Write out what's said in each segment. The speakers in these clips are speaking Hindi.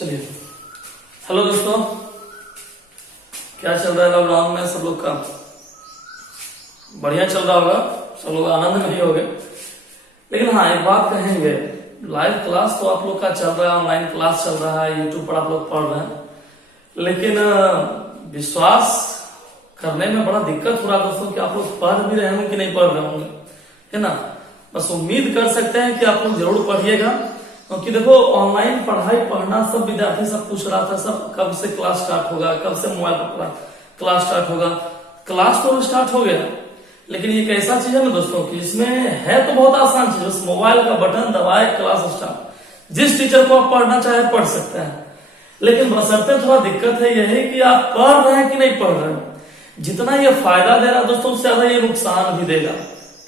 चलिए, हेलो दोस्तों, क्या चल रहा है लॉकडाउन में? सब लोग का बढ़िया चल रहा होगा, सब लोग आनंद में ही होंगे। लेकिन हाँ, एक बात कहेंगे, लाइव क्लास तो आप लोग का चल रहा है, ऑनलाइन क्लास चल रहा है, यूट्यूब पर आप लोग पढ़ रहे हैं, लेकिन विश्वास करने में बड़ा दिक्कत हो रहा है दोस्तों कि आप लोग पढ़ भी रहे होंगे कि नहीं पढ़ रहे होंगे, है ना। बस उम्मीद कर सकते हैं कि आप लोग जरूर पढ़िएगा, क्योंकि देखो ऑनलाइन पढ़ाई पढ़ना सब विद्यार्थी सब पूछ रहा था, सब कब से क्लास स्टार्ट होगा, कब से मोबाइल पर क्लास स्टार्ट होगा। क्लास तो स्टार्ट हो गया, लेकिन ये कैसा चीज है ना दोस्तों कि इसमें है तो बहुत आसान चीज, बस मोबाइल का बटन दबाए क्लास स्टार्ट। जिस टीचर को आप पढ़ना चाहे पढ़ सकते हैं, लेकिन बशर्ते थोड़ा दिक्कत है यही कि आप पढ़ रहे हैं कि नहीं पढ़ रहे हो। जितना ये फायदा दे रहा है दोस्तों, उससे ज्यादा ये नुकसान भी देगा,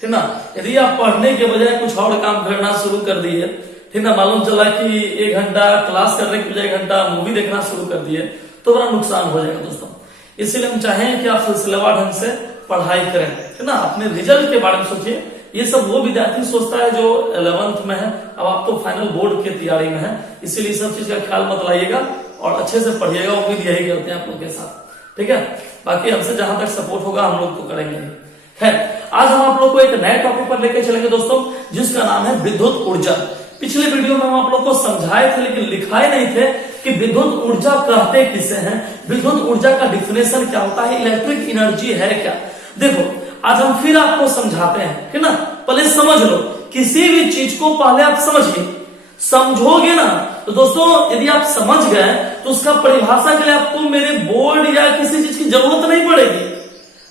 ठीक ना। यदि आप पढ़ने के बजाय कुछ और काम करना शुरू कर दिए, ठीक ना, मालूम चला कि 1 घंटा क्लास करने के बजाय 1 घंटा मूवी देखना शुरू कर दिए, तो बड़ा नुकसान हो जाएगा दोस्तों। इसीलिए हम चाहें कि आप सिलसिलेवार ढंग से पढ़ाई करें, है ना। अपने रिजल्ट के बारे में सोचिए। ये सब वो विद्यार्थी सोचता है जो 11th में है, अब आप तो फाइनल बोर्ड की तैयारी में है, इसीलिए सब चीज का ख्याल मत लाइएगा और अच्छे से पढ़िएगा। उम्मीद यही करते हैं आप लोग के साथ, ठीक है। बाकी हमसे जहां तक सपोर्ट होगा हम लोग तो करेंगे है। आज हम आप लोग को एक नए टॉपिक पर लेकर चलेंगे दोस्तों, जिसका नाम है विद्युत ऊर्जा। पिछले वीडियो में हम आप लोग को समझाए थे, लेकिन लिखाए नहीं थे कि विद्युत ऊर्जा कहते किसे हैं, विद्युत ऊर्जा का डिफिनेशन क्या होता है, इलेक्ट्रिक एनर्जी है क्या। देखो आज हम फिर आपको समझाते हैं, है ना। पहले समझ लो, किसी भी चीज को पहले आप समझिए, समझोगे ना तो दोस्तों यदि आप समझ गए तो उसका परिभाषा के लिए आपको मेरे बोर्ड या किसी चीज की जरूरत नहीं पड़ेगी।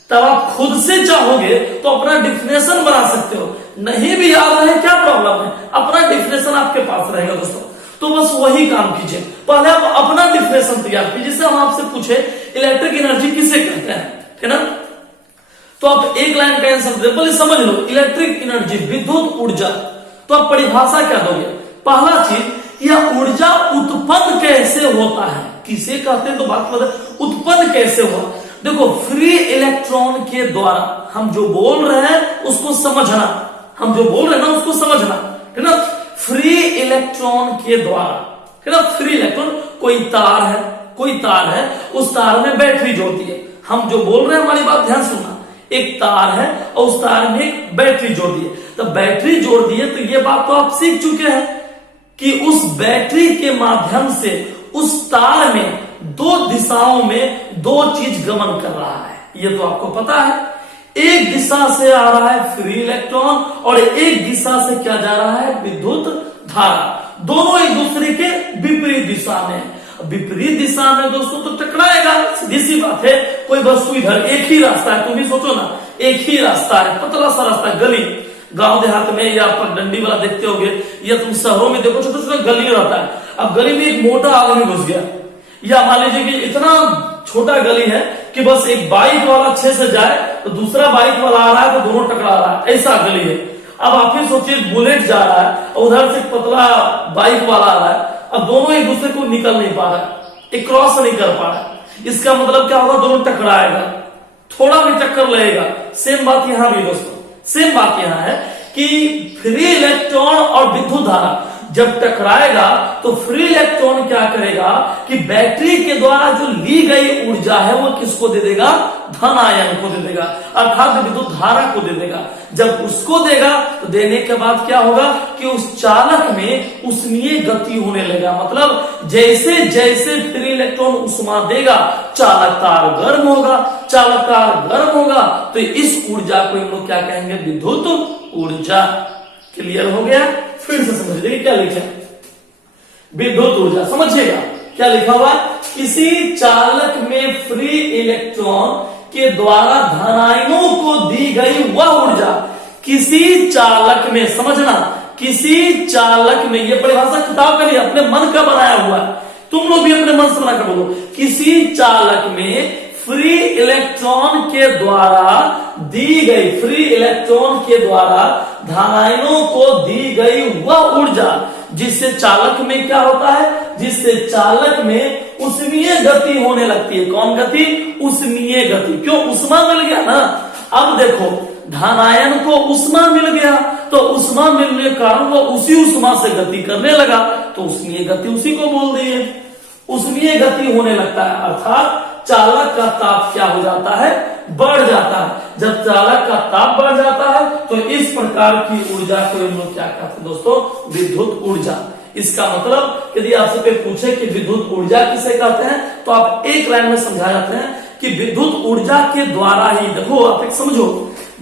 तब आप खुद से चाहोगे तो अपना डिफिनेशन बना सकते हो। नहीं भी याद रहे क्या प्रॉब्लम है, अपना डिफिनेशन आपके पास रहेगा दोस्तों। तो बस वही काम कीजिए, पहले आप अपना डिफिनेशन तैयार कीजिए। जिससे हम आपसे पूछे इलेक्ट्रिक एनर्जी किसे कहते हैं, है ना, तो आप एक लाइन का आंसर दे, पहले समझ लो इलेक्ट्रिक एनर्जी विद्युत ऊर्जा। तो आप परिभाषा क्या दोगे? पहला चीज, यह ऊर्जा उत्पन्न कैसे होता है, किसे कहते हैं तो बात मतलब उत्पन्न कैसे हुआ। देखो फ्री इलेक्ट्रॉन के द्वारा, हम जो बोल रहे हैं उसको समझना, हम जो बोल रहे हैं ना उसको समझना, है ना। फ्री इलेक्ट्रॉन के द्वारा, है ना, फ्री इलेक्ट्रॉन कोई तार है, कोई तार है, उस तार में बैटरी जोड़ती है। हम जो बोल रहे हैं हमारी बात ध्यान सुनना, एक तार है और उस तार में एक बैटरी जोड़ दी है। तो बैटरी जोड़ दी है तो ये बात तो आप सीख चुके हैं कि उस बैटरी के माध्यम से उस तार में 2 दिशाओं में 2 चीज गमन कर रहा है, ये तो आपको पता है। एक दिशा से आ रहा है फ्री इलेक्ट्रॉन और एक दिशा से क्या जा रहा है, विद्युत धारा। दोनों एक दूसरे के विपरीत दिशा में, विपरीत दिशा में दोस्तों तो टकराएगा, सीधी सी बात है। कोई वस्तु इधर, एक ही रास्ता है, तुम भी सोचो ना, एक ही रास्ता है, पतला सा रास्ता है, गली, गांव देहात में या पगडंडी वाला देखते होगे, या तुम शहरों में देखो छोटे छोटे गली रहता है। अब गली में एक मोटा आदमी घुस गया, या मान लीजिए कि इतना छोटा गली है कि बस एक बाइक वाला अच्छे से जाए तो दूसरा बाइक वाला आ रहा है तो दोनों टकरा रहा है, ऐसा गली है। अब आप ही सोचिए बुलेट जा रहा है और उधर से पतला बाइक वाला आ रहा है, अब दोनों एक दूसरे को निकल नहीं पा रहा है, एक क्रॉस नहीं कर पा रहा है। इसका मतलब क्या होगा, दोनों टकराएगा, थोड़ा भी टक्कर लगेगा। सेम बात यहां भी दोस्तों, सेम बात यहां है कि फ्री इलेक्ट्रॉन और विद्युत धारा जब टकराएगा तो फ्री इलेक्ट्रॉन क्या करेगा कि बैटरी के द्वारा जो ली गई ऊर्जा है वो किसको दे देगा, धन आयन को दे देगा, अर्थात विद्युत धारा को दे देगा। जब उसको देगा तो देने के बाद क्या होगा कि उस चालक में ऊष्मीय गति होने लगेगा। मतलब जैसे जैसे फ्री इलेक्ट्रॉन ऊष्मा देगा चालक तार गर्म होगा, चालक तार गर्म होगा तो इस ऊर्जा को हम लोग क्या कहेंगे, विद्युत ऊर्जा। क्लियर हो गया? फिर से समझ लीजिए क्या लिखा है, विद्युत ऊर्जा। समझिएगा क्या लिखा हुआ, किसी चालक में फ्री इलेक्ट्रॉन के द्वारा धनायनों को दी गई वह ऊर्जा, किसी चालक में, समझना, किसी चालक में, ये परिभाषा किताब का नहीं अपने मन का बनाया हुआ है, तुम लोग भी अपने मन से बनाकर बोलो। किसी चालक में फ्री इलेक्ट्रॉन के द्वारा दी गई, फ्री इलेक्ट्रॉन के द्वारा धनायनों को दी गई वह ऊर्जा जिससे चालक में क्या होता है, जिससे चालक में ऊष्मीय गति होने लगती है। कौन गति? ऊष्मीय गति। क्यों? ऊष्मा मिल गया ना। अब देखो धनायन को ऊष्मा मिल गया तो ऊष्मा मिलने के कारण वो उसी ऊष्मा से गति करने लगा, तो ऊष्मीय गति उसी को बोल दिए। उसमें गति होने लगता है, अर्थात चालक का ताप क्या हो जाता है, बढ़ जाता है। जब चालक का ताप बढ़ जाता है तो इस प्रकार की ऊर्जा को हम लोग क्या कहते हैं दोस्तों, विद्युत ऊर्जा। इसका मतलब यदि आपसे कोई पूछे कि विद्युत ऊर्जा किसे कहते हैं, तो आप एक लाइन में समझा जाते हैं कि विद्युत ऊर्जा के द्वारा ही, देखो आप एक समझो,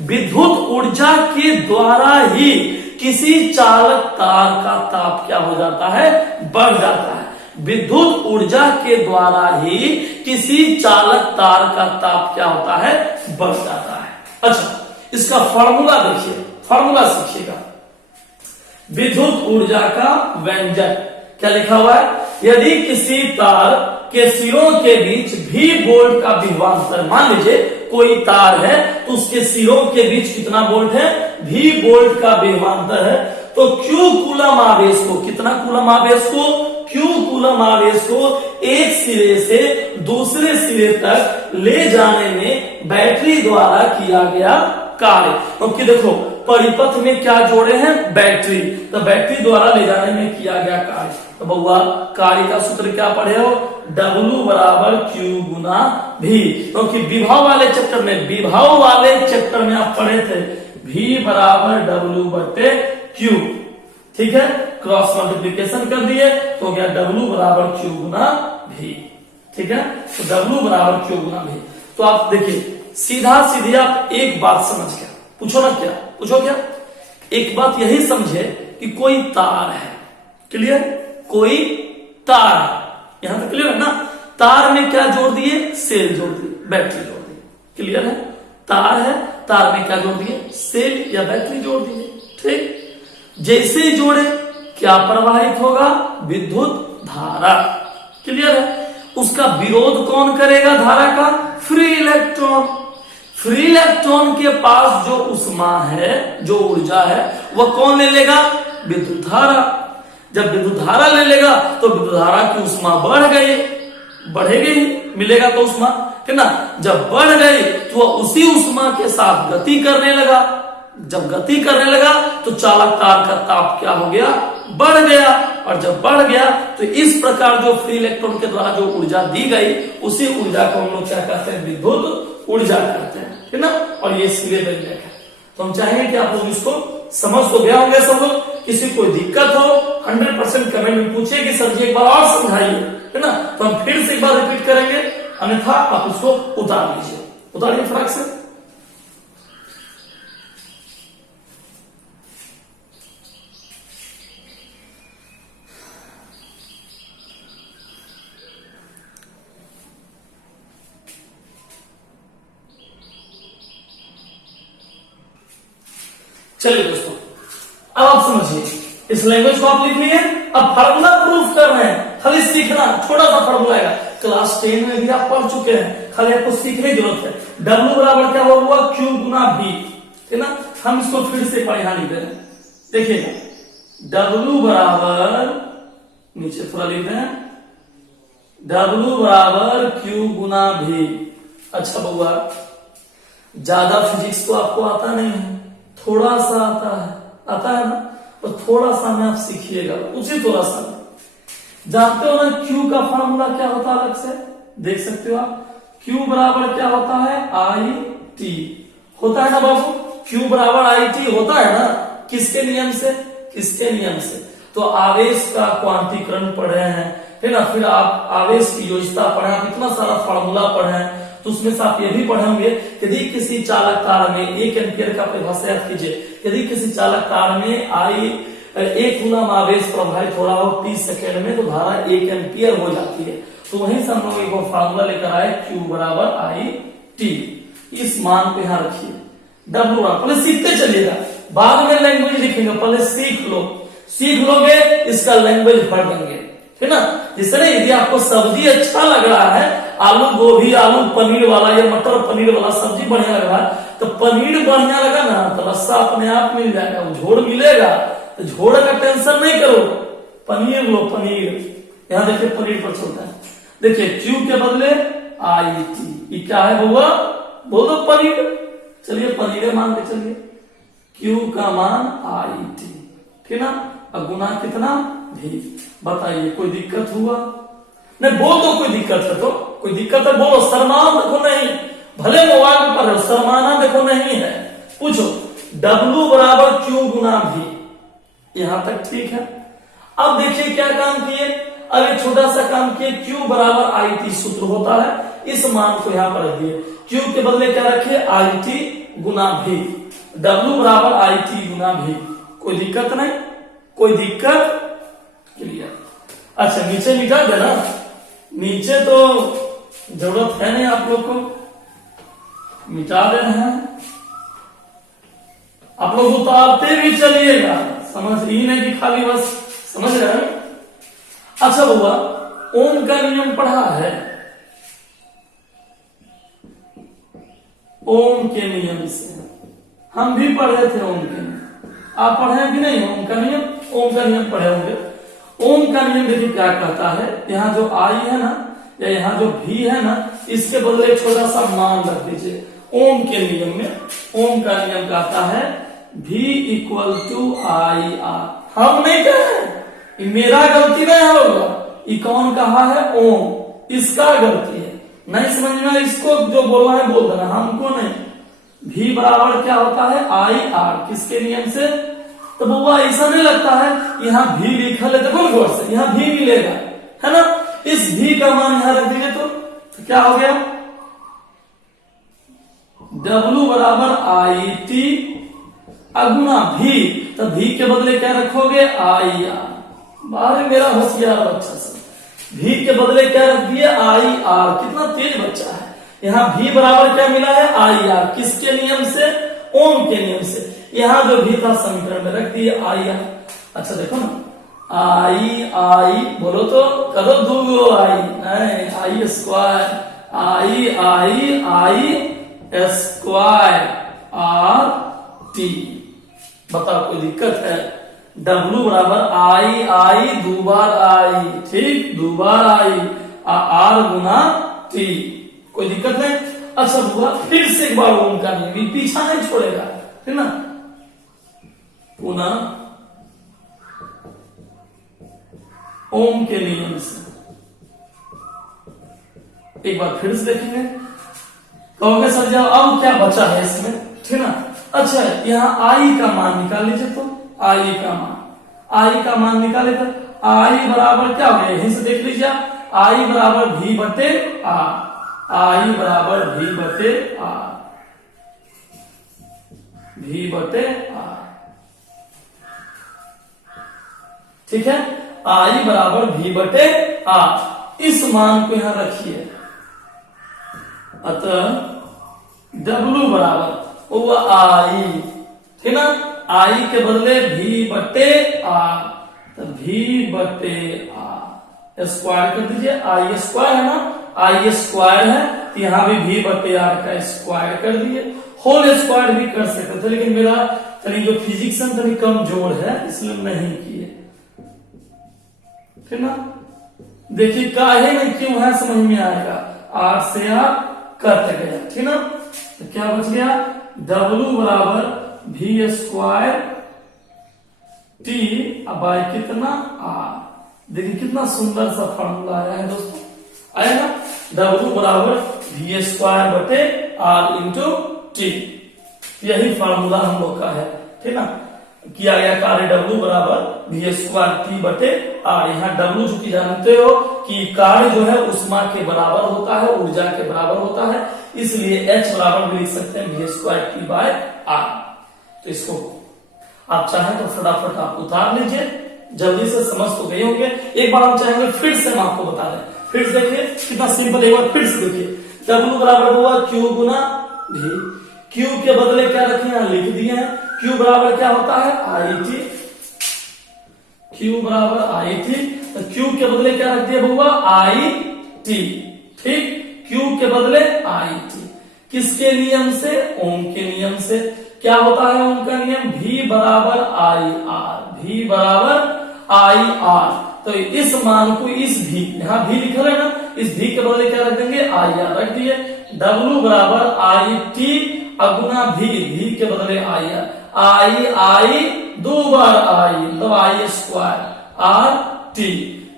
विद्युत ऊर्जा के द्वारा ही किसी चालक तार का ताप क्या हो जाता है, बढ़ जाता है। विद्युत ऊर्जा के द्वारा ही किसी चालक तार का ताप क्या होता है, बढ़ जाता है। अच्छा, इसका फॉर्मूला देखिए, फॉर्मूला सीखिएगा। विद्युत ऊर्जा का व्यंजक क्या लिखा हुआ है, यदि किसी तार के सिरों के बीच भी वोल्ट का विभवांतर, मान लीजिए कोई तार है तो उसके सिरों के बीच कितना वोल्ट है, भी वोल्ट का विभवांतर है, तो क्यू कूलम आवेश को, कितना कूलम आवेश को, क्यू कूलम आवेश को एक सिरे से दूसरे सिरे तक ले जाने में बैटरी द्वारा किया गया कार्य। क्योंकि देखो परिपथ में क्या जोड़े हैं, बैटरी, तो बैटरी द्वारा ले जाने में किया गया कार्य। तो बउआ कार्य का सूत्र क्या पढ़े हो, W बराबर Q गुना V। क्योंकि विभव वाले चैप्टर में, विभव वाले चैप्टर में आप पढ़े थे V बराबर W बटे Q, ठीक है, क्रॉस मल्टीप्लीकेशन कर दिए तो हो गया W बराबर Q गुना V, ठीक है, तो W बराबर Q गुना V। तो आप देखिए सीधा सीधी आप एक बात समझ गया, पूछो ना क्या, पूछो क्या, एक बात यही समझे कि कोई तार है, क्लियर, कोई तार है, यहां तक क्लियर है ना, तार में क्या जोड़ दिए, सेल जोड़ दिए, बैटरी जोड़ दी, क्लियर है, तार है, तार में क्या जोड़ दिए, सेल या बैटरी जोड़ दिए, ठीक, जैसे जोड़े क्या प्रवाहित होगा, विद्युत धारा, क्लियर है। उसका विरोध कौन करेगा धारा का, फ्री इलेक्ट्रॉन। फ्री इलेक्ट्रॉन के पास जो उष्मा है, जो ऊर्जा है, वह कौन ले लेगा, विद्युत धारा। जब विद्युत धारा ले लेगा तो विद्युत धारा की उष्मा बढ़ गई, बढ़ेगी, मिलेगा तो उष्मा, है ना, जब बढ़ गई तो वह उसी उष्मा के साथ गति करने लगा, जब गति करने लगा तो चालक तार का ताप क्या हो गया, बढ़ गया, और जब बढ़ गया तो इस प्रकार जो फ्री इलेक्ट्रॉन के द्वारा जो ऊर्जा दी गई, उसी ऊर्जा को हम लोग क्या कहते हैं, विद्युत ऊर्जा कहते हैं, है ना, और ये सीधे व्यंजक है। तो हम चाहेंगे कि आप लोग इसको समझ तो गया होंगे सब लोग, किसी कोई दिक्कत हो 100% कमेंट में पूछिए कि सर जी एक बार और समझाइए, है ना, तो हम फिर से एक बार रिपीट करेंगे, अन्यथा आप उसको उतार लीजिए, उतारिए फटाक से। चलिए दोस्तों, अब आप समझिए, इस लैंग्वेज को आप लिख लिए, अब फार्मूला प्रूफ कर रहे हैं, खाली सीखना, छोटा सा फार्मूला है, क्लास 10 में भी आप पढ़ चुके हैं, खाली आपको सीखने की जरूरत है। W बराबर क्या होगा, Q गुना V, है ना, हम इसको फिर से यहां लिख रहे हैं, देखिएगा W बराबर, नीचे थोड़ा लिख रहे हैं, W बराबर Q गुना V। अच्छा बउआ, ज्यादा फिजिक्स तो आपको आता नहीं है, थोड़ा सा आता है ना, तो थोड़ा सा में आप सीखिएगा, उसी थोड़ा सा में। जानते हो ना Q का फॉर्मूला क्या होता है, अलग से देख सकते हो आप, Q बराबर क्या होता है, IT होता है ना बाबू, Q बराबर IT होता है ना, किसके नियम से, किसके नियम से, तो आवेश का क्वांटीकरण पढ़े हैं, है ना, फिर आप आवेश की योजना पढ़े, आप इतना सारा फॉर्मूला पढ़े हैं, तो उसमें से आप ये भी पढ़ेंगे, यदि किसी चालक तार में 1 एम्पियर का परिभाषा याद कीजिए, यदि किसी चालक तार में आई 1 कूलम आवेश प्रवाहित हो रहा हो 30 सेकेंड में, तो धारा 1 एम्पियर हो जाती है। तो वहीं से हम लोग एक फार्मूला लेकर आए, Q बराबर IT, इस मान को यहाँ रखिए, W पहले सीखते चलिएगा, बाद में लैंग्वेज लिखेंगे, पहले सीख लो, सीख लोगे इसका लैंग्वेज भर देंगे, है ना। जिस तरह यदि आपको सब्जी अच्छा लग रहा है, आलू गोभी, आलू पनीर वाला या मटर पनीर वाला सब्जी बढ़िया लग रहा है, तो पनीर बढ़िया लगा ना, तो रस्सा अपने आप मिल जाएगा, झोड़ मिलेगा, तो झोड़ का टेंशन नहीं करो, पनीर लो, पनीर, यहाँ देखिए पनीर पर चलता है, देखिए Q के बदले IT, ये क्या है बउआ, बोल दो पनीर, चलिए पनीर मान के चलिए, Q का मान IT, ठीक ना, अब गुना कितना V, बताइए कोई दिक्कत हुआ, नहीं बोल दो, कोई दिक्कत है तो, कोई दिक्कत है बोलो, शर्माओ देखो नहीं, भले मोबाइल पर हो, शर्माना देखो नहीं है। पूछो W बराबर Q गुना V, यहां तक ठीक है। अब देखिए क्या काम किए, अब एक छोटा सा काम किए, Q बराबर IT सूत्र होता है, इस मान को यहां पर रख दिए, Q के बदले क्या रखे IT गुना V, W बराबर IT गुना V, कोई दिक्कत नहीं, कोई दिक्कत, क्लियर। अच्छा नीचे मिटा देना, नीचे तो जरूरत है नहीं आप लोग को, मिटा दे रहे हैं आप लोग, उतारते भी चलिएगा, समझ ही नहीं कि खाली बस समझ रहे हैं। अच्छा हुआ ओम का नियम पढ़ा है, ओम के नियम से हम भी पढ़े थे, ओम के नियम आप पढ़े कि नहीं, ओम का नियम, ओम का नियम पढ़े होंगे। ओम का नियम देखिए क्या कहता है, यहाँ जो आई है ना या यहाँ जो भी है ना, इसके बदले छोटा सा मान रख दीजिए। ओम के नियम में, ओम का नियम कहता है V equal to I R, हम नहीं कहे, मेरा गलती नहीं होगा, ये कौन कहा है, ओम, इसका गलती है, नहीं समझ में, इसको जो बोलना है बोल देना, हमको नहीं। V बराबर क्या होता है आई आर, किसके नियम से, तो बउआ ऐसा नहीं लगता है यहाँ भी लिखा है, देखो गौर से यहाँ भी मिलेगा है ना, इस भी का मान यहां रख देंगे तो क्या हो गया, W बराबर आई टी अगुना भी, तो भी के बदले क्या रखोगे आई आर, बारे मेरा होशियार बच्चा से, भी के बदले क्या रख दिए आई आर, कितना तेज बच्चा है। यहाँ भी बराबर क्या मिला है आई आर, किसके नियम से, ओम के नियम से, यहाँ जो भी था समीकरण में रख दिए आई आर। अच्छा देखो ना, आई आई बोलो तो करो, दो आई नहीं, आई स्क्वायर, आई आई आई स्क्वायर आर टी, बताओ कोई दिक्कत है, W बराबर आई आई दो बार आई, ठीक, दो बार आई, आर गुना टी, कोई दिक्कत नहीं। अच्छा हुआ फिर से एक बार ओम का नियम, पीछा नहीं छोड़ेगा, है ना, पुनः ओम के नियम से एक बार फिर से देखेंगे, कहोगे सर जाओ अब क्या बचा है इसमें, ठीक ना। अच्छा यहाँ आई का मान निकाल लीजिए, तो आई का मान, आई का मान निकाले तो आई बराबर क्या हो गया, यहीं से देख लीजिए, आई बराबर भी बटे आर, आई बराबर भी बटे आर, भी बटे आर, ठीक है, आई बराबर भी बटे आर, इस मान को यहां रखिए, अतः W बराबर वो आई, ठीक ना, आई के बदले भी बटे आर, तो भी बटे आर स्क्वायर कर दीजिए, आई स्क्वायर है ना, आई स्क्वायर है तो यहाँ भी बटे आर का स्क्वायर कर दिए, होल स्क्वायर भी कर सकते थे, लेकिन मेरा तनी जो फिजिक्स में तनी कमजोर है इसलिए नहीं किए, ठीक ना। देखिए काहे नहीं क्यों है समझ में आएगा, आर से आर कट गया, ठीक ना, तो क्या बच गया, W बराबर भी स्क्वायर टी बाय कितना आर, देखिए कितना सुंदर सा फॉर्मूला आया है दोस्तों, आया ना, W बराबर भी स्क्वायर बटे आर इंटू टी, यही फार्मूला हम लोग का है, ठीक ना। किया गया कार्य W बराबर भी स्क्वायर टी बटे आर, यहाँ W चूंकि जानते हो कि कार्य जो है उष्मा के बराबर होता है, ऊर्जा के बराबर होता है, इसलिए H बराबर भी लिख सकते हैं भी स्क्वायर टी बाय आर। तो इसको आप चाहें तो फटाफट आप उतार लीजिए, जल्दी से समझ तो गए होंगे। एक बार हम चाहेंगे फिर से हम आपको बता दें, फिर से देखिए कितना सिंपल, एक बार फिर से देखिए, W बराबर हुआ Q गुना भी, Q के बदले क्या रखे हैं लिख दिए हैं, Q बराबर क्या होता है आई टी, Q बराबर आई टी, तो Q के बदले क्या रख दिया हुआ आई टी, ठीक, Q के बदले आई टी, किसके नियम से, ओम के नियम से। क्या होता है ओम का नियम, V बराबर आई आर, V बराबर आई आर, तो इस मान को इस भी, यहाँ भी लिखा है ना, इस भी के बदले क्या रख देंगे आई आर रख दिए, W बराबर आई टी अगुना भी के बदले आई आर, आई आई दो बार आई, मतलब आई स्क्वायर आर टी,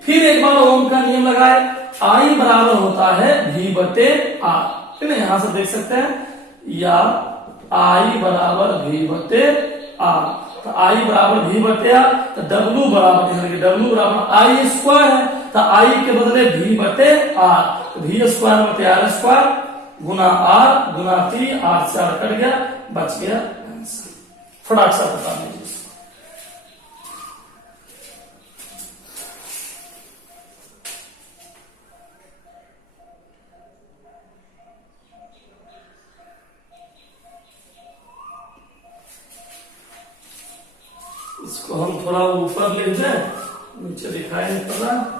फिर एक बार ओम का नियम लगाए, आई बराबर होता है V बटे R, ठीक है। यहां से देख सकते हैं, या आई बराबर V बटे R, तो आई बराबर V बटे R, तो W बराबर, W बराबर आई स्क्वायर है, तो आई के बदले V बटे R, तो V स्क्वायर बटे R स्क्वायर गुना R गुना T, R से R कट गया, बच गया आंसर। फटाक सा बता दीजिए इसको। हम थोड़ा ऊपर ले जाए, नीचे दिखाई नहीं पड़ रहा।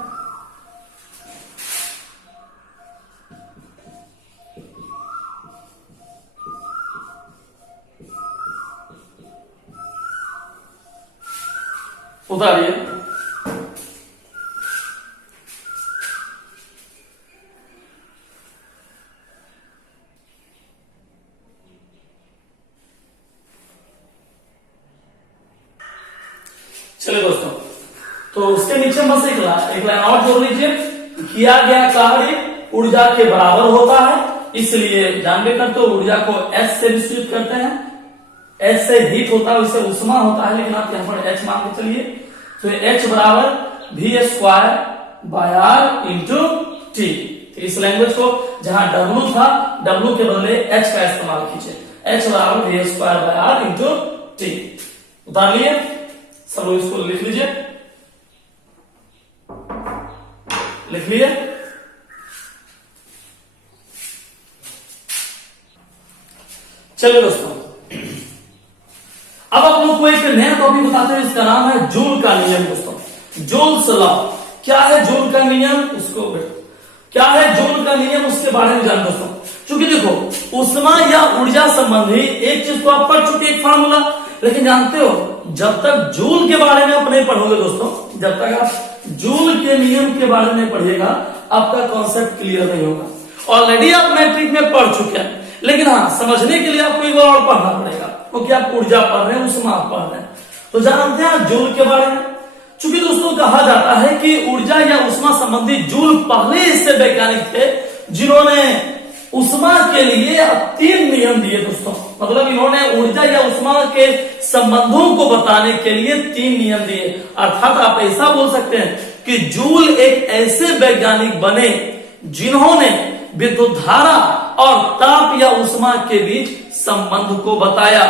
उतारिए। चलिए दोस्तों, तो उसके नीचे बस एक लाइन और जोड़ लीजिए। किया गया कार्य ऊर्जा के बराबर होता है, इसलिए जानबे करते हो ऊर्जा को H से विस्तृत करते हैं। H से हीट होता है, उससे उष्मा होता है, लेकिन आप यहाँ पर H मान के चलिए। तो H बराबर V square by R into T। इस लैंग्वेज को जहां W था, W के बदले H का इस्तेमाल कीजिए। H बराबर V square by R into T। उतार लिए, सब लोग इसको लिख लीजिए, लिख लिए। चलिए दोस्तों, अब आप लोग को एक नया टॉपिक बताते हैं, इसका नाम है जूल का नियम। दोस्तों, जूल्स लॉ क्या है, जूल का नियम, उसको क्या है जूल का नियम, उसके बारे में जान दोस्तों। क्योंकि देखो, ऊष्मा या ऊर्जा संबंधी एक चीज तो आप पढ़ चुके, एक फार्मूला, लेकिन जानते हो जब तक जूल के बारे में आप नहीं पढ़ोगे दोस्तों, जब तक आप जूल के नियम के बारे में पढ़िएगा, आपका कॉन्सेप्ट क्लियर नहीं होगा। ऑलरेडी आप मैट्रिक में पढ़ चुके हैं, लेकिन हाँ, समझने के लिए आपको एक बार और पढ़ना पड़ेगा, क्योंकि आप ऊर्जा पढ़ रहे हैं, ऊष्मा पढ़ रहे हैं। तो जानते हैं जूल के बारे में। चूंकि दोस्तों कहा जाता है कि ऊर्जा या ऊष्मा संबंधी जूल पहले इससे वैज्ञानिक थे, जिन्होंने ऊष्मा के लिए 3 नियम दिए दोस्तों। मतलब इन्होंने ऊर्जा या ऊष्मा के संबंधों को बताने के लिए 3 नियम दिए। अर्थात आप ऐसा बोल सकते हैं कि जूल एक ऐसे वैज्ञानिक बने जिन्होंने विद्युत धारा और ताप या ऊष्मा के बीच संबंध को बताया,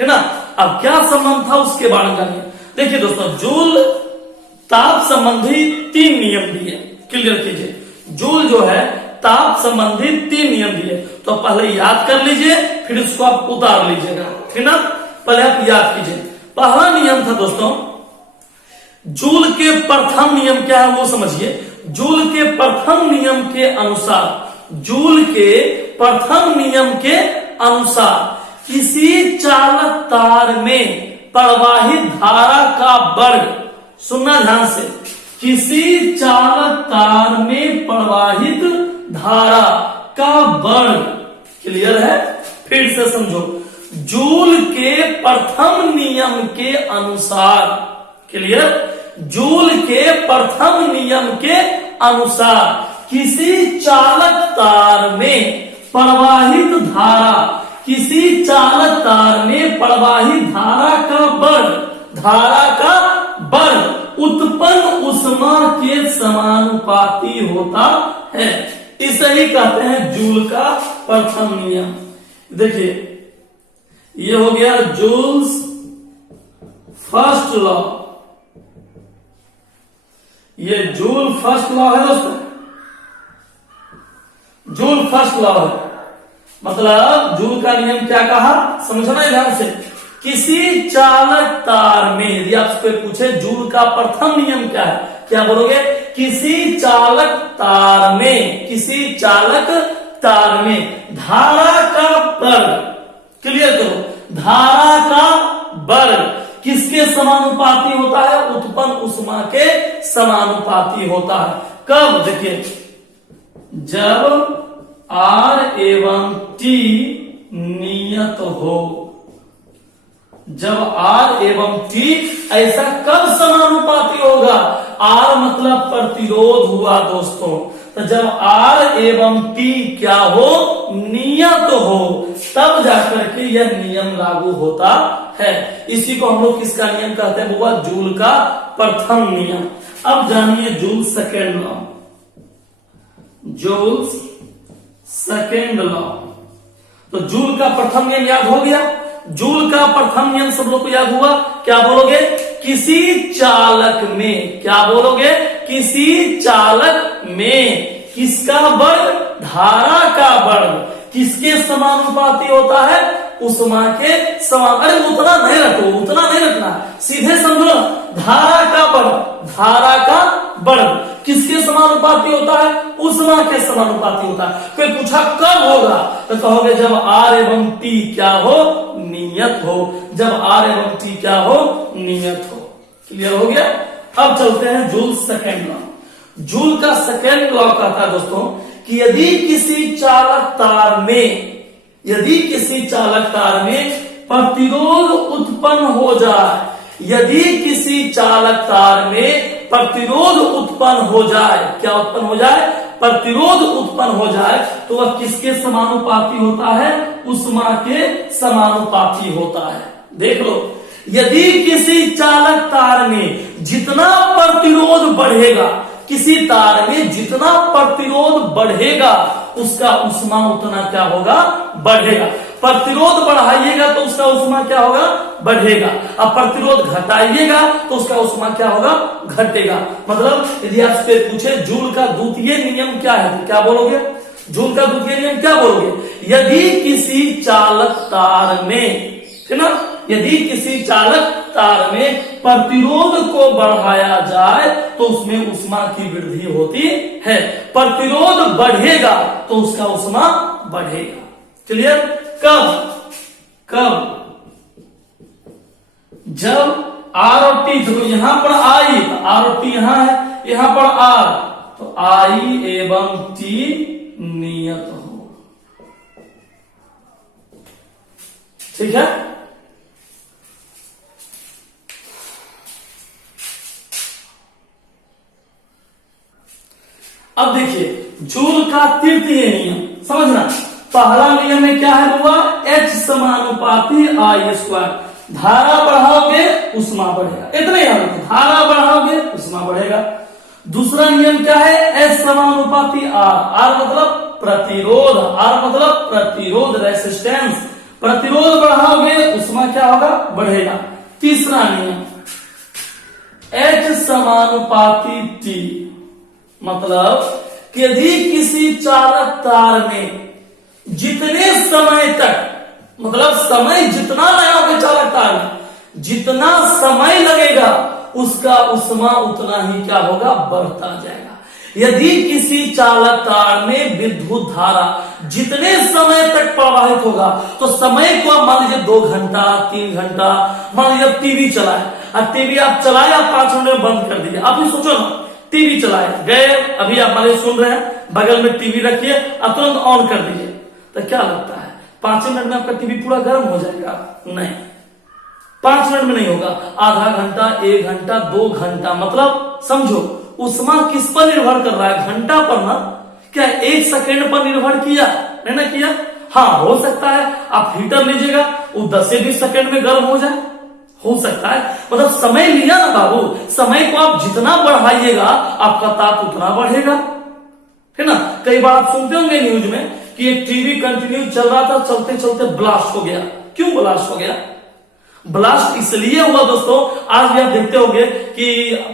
है ना। अब क्या संबंध था उसके बारे में जानिए। देखिए दोस्तों, जूल ताप संबंधी 3 नियम दिए, क्लियर कीजिए। जूल जो है ताप संबंधी 3 नियम दिए, तो पहले याद कर लीजिए, फिर उसको आप उतार लीजिएगा, ठीक ना। पहले आप याद कीजिए। पहला नियम था दोस्तों, जूल के प्रथम नियम क्या है वो समझिए। जूल के प्रथम नियम के अनुसार, जूल के प्रथम नियम के अनुसार किसी चालक तार में प्रवाहित धारा का वर्ग, सुनना ध्यान से, किसी चालक तार में प्रवाहित धारा का वर्ग, क्लियर है। फिर से समझो, जूल के प्रथम नियम के अनुसार, क्लियर, जूल के प्रथम नियम के अनुसार किसी चालक तार में प्रवाहित धारा, किसी चालक तार में प्रवाहित धारा का वर्ग, धारा का वर्ग उत्पन्न ऊष्मा के समानुपाती होता है। इसे ही कहते हैं जूल का प्रथम नियम। देखिए, ये हो गया जूल्स फर्स्ट लॉ, ये जूल फर्स्ट लॉ है दोस्तों, जूल फर्स्ट लॉ है। मतलब जूल का नियम क्या कहा, समझना है ध्यान से। किसी चालक तार में, यदि आपसे पूछे जूल का प्रथम नियम क्या है, क्या बोलोगे, किसी चालक तार में, किसी चालक तार में धारा का वर्ग, क्लियर करो, धारा का वर्ग किसके समानुपाती होता है, उत्पन्न ऊष्मा के समानुपाती होता है। कब, देखिए, जब R एवं T नियत हो, जब R एवं T ऐसा कब समानुपाती होगा, R मतलब प्रतिरोध हुआ दोस्तों, तो जब R एवं T क्या हो, नियत हो, तब जाकर के यह नियम लागू होता है। इसी को हम लोग किसका नियम कहते हैं, वो जूल का प्रथम नियम। अब जानिए joule second law. Joule second law, तो जूल का प्रथम नियम याद हो गया। जूल का प्रथम नियम सब लोग को याद हुआ, क्या बोलोगे, किसी चालक में, क्या बोलोगे, किसी चालक में किसका वर्ग, धारा का वर्ग किसके समानुपाती होता है, उष्मा के समान। अरे उतना नहीं रखो, उतना नहीं रखना, सीधे समझो, धारा का वर्ग, धारा का वर्ग किसके समानुपाती होता है, उष्मा के समानुपाती होता है। फिर पूछा कब होगा, तो कहोगे जब R एवं T क्या हो, नियत हो। जब R एवं T क्या हो, नियत हो। क्लियर हो गया। अब चलते हैं जूल सेकेंड लॉ। जूल का सेकेंड लॉ कहता है दोस्तों कि यदि किसी चालक तार में, यदि किसी चालक तार में प्रतिरोध उत्पन्न हो जाए, यदि किसी चालक तार में प्रतिरोध उत्पन्न हो जाए, क्या उत्पन्न हो जाए, प्रतिरोध उत्पन्न हो जाए, तो वह किसके समानुपाती होता है, उष्मा के समानुपाती होता है। देख लो, यदि किसी चालक तार में जितना प्रतिरोध बढ़ेगा, किसी तार में जितना प्रतिरोध बढ़ेगा, उसका उष्मा उतना क्या होगा, बढ़ेगा। प्रतिरोध बढ़ाइएगा तो उसका उष्मा क्या होगा, बढ़ेगा। अब प्रतिरोध घटाइएगा तो उसका उष्मा क्या होगा, घटेगा। मतलब यदि आपसे पूछे जूल का द्वितीय नियम क्या है, तो क्या बोलोगे, जूल का द्वितीय नियम क्या बोलोगे, यदि किसी चालक तार में, है ना, यदि किसी चालक तार में प्रतिरोध को बढ़ाया जाए तो उसमें उष्मा की वृद्धि होती है। प्रतिरोध बढ़ेगा तो उसका उष्मा बढ़ेगा। क्लियर। कब, कब, जब R और T, तो यहां पर I, R और T यहां है, यहां पर R, तो I एवं T नियत हो। ठीक है। अब देखिए जूल का तृतीय नियम समझना। पहला नियम में क्या है, हुआ H समानुपाती I स्क्वायर। धारा बढ़ाओगे उष्मा बढ़ेगा, इतने याद रखो, धारा बढ़ाओगे उष्मा बढ़ेगा। दूसरा नियम क्या है, H समानुपाती R। R मतलब प्रतिरोध, R मतलब प्रतिरोध, रेसिस्टेंस। प्रतिरोध बढ़ाओगे उष्मा क्या होगा, बढ़ेगा। तीसरा नियम H समानुपाती T, मतलब कि यदि किसी चालक तार में जितने समय तक, मतलब समय जितना लगाओगे चालक तार में, जितना समय लगेगा उसका उष्मा उतना ही क्या होगा, बढ़ता जाएगा। यदि किसी चालक तार में विद्युत धारा जितने समय तक प्रवाहित होगा, तो समय को मान लीजिए 2 घंटा 3 घंटा, मान लीजिए टीवी चलाए, अब टीवी आप चलाए, आप 5 मिनट में बंद कर दीजिए। आप सोचो ना, टीवी चलाए गए, अभी आप हमारे सुन रहे हैं, बगल में टीवी रखिए, अब तुरंत ऑन कर दीजिए, तो क्या लगता है 5 मिनट में आपका टीवी पूरा गर्म हो जाएगा? नहीं, 5 मिनट में नहीं होगा, आधा घंटा, 1 घंटा, 2 घंटा। मतलब समझो उष्मा किस पर निर्भर कर रहा है, घंटा पर ना, क्या 1 सेकेंड पर निर्भर किया, नहीं ना किया। हाँ, हो सकता है आप हीटर लीजिएगा, वो 10 से 20 सेकेंड में गर्म हो जाए, हो सकता है। मतलब समय लिया ना बाबू, समय को आप जितना बढ़ाइएगा आपका ताप उतना बढ़ेगा, है ना। कई बार आप सुनते होंगे न्यूज में कि एक टीवी कंटिन्यू चल रहा था, चलते चलते ब्लास्ट हो गया। क्यों ब्लास्ट हो गया? ब्लास्ट इसलिए हुआ दोस्तों, आज भी आप देखते होंगे कि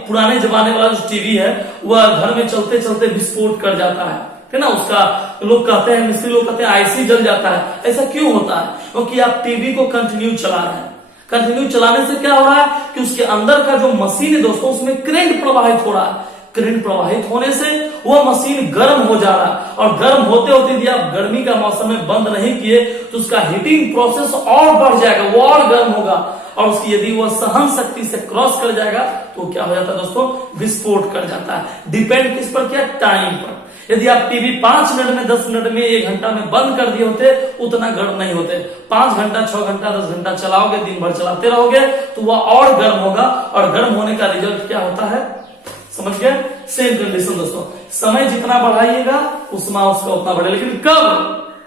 पुराने जमाने वाला जो टीवी है वह घर में चलते चलते विस्फोट कर जाता है ना। उसका लोग कहते हैं, मिस्त्री लोग कहते हैं आईसी जल जाता है। ऐसा क्यों होता है? क्योंकि आप टीवी को कंटिन्यू चला रहे हैं। कंटिन्यू चलाने से क्या हो रहा है कि उसके अंदर का जो मशीन है दोस्तों, उसमें करंट प्रवाहित हो रहा है। करंट प्रवाहित होने से वह मशीन गर्म हो जा रहा है, और गर्म होते होते यदि आप गर्मी का मौसम में बंद नहीं किए तो उसका हीटिंग प्रोसेस और बढ़ जाएगा, वो और गर्म होगा, और उसकी यदि वह सहन शक्ति से क्रॉस कर जाएगा तो क्या हो जाता है दोस्तों, विस्फोट कर जाता है। डिपेंड किस पर किया? टाइम पर। यदि आप टीवी 5 मिनट में, 10 मिनट में, 1 घंटा में बंद कर दिए होते, उतना गर्म नहीं होते। 5 घंटा, 6 घंटा, 10 घंटा चलाओगे, दिन भर चलाते रहोगे, तो वह और गर्म होगा, और गर्म होने का रिजल्ट क्या होता है, समझ गए? सेम कंडीशन दोस्तों, समय जितना बढ़ाइएगा उष्मा उसका उतना बढ़ेगा, लेकिन कब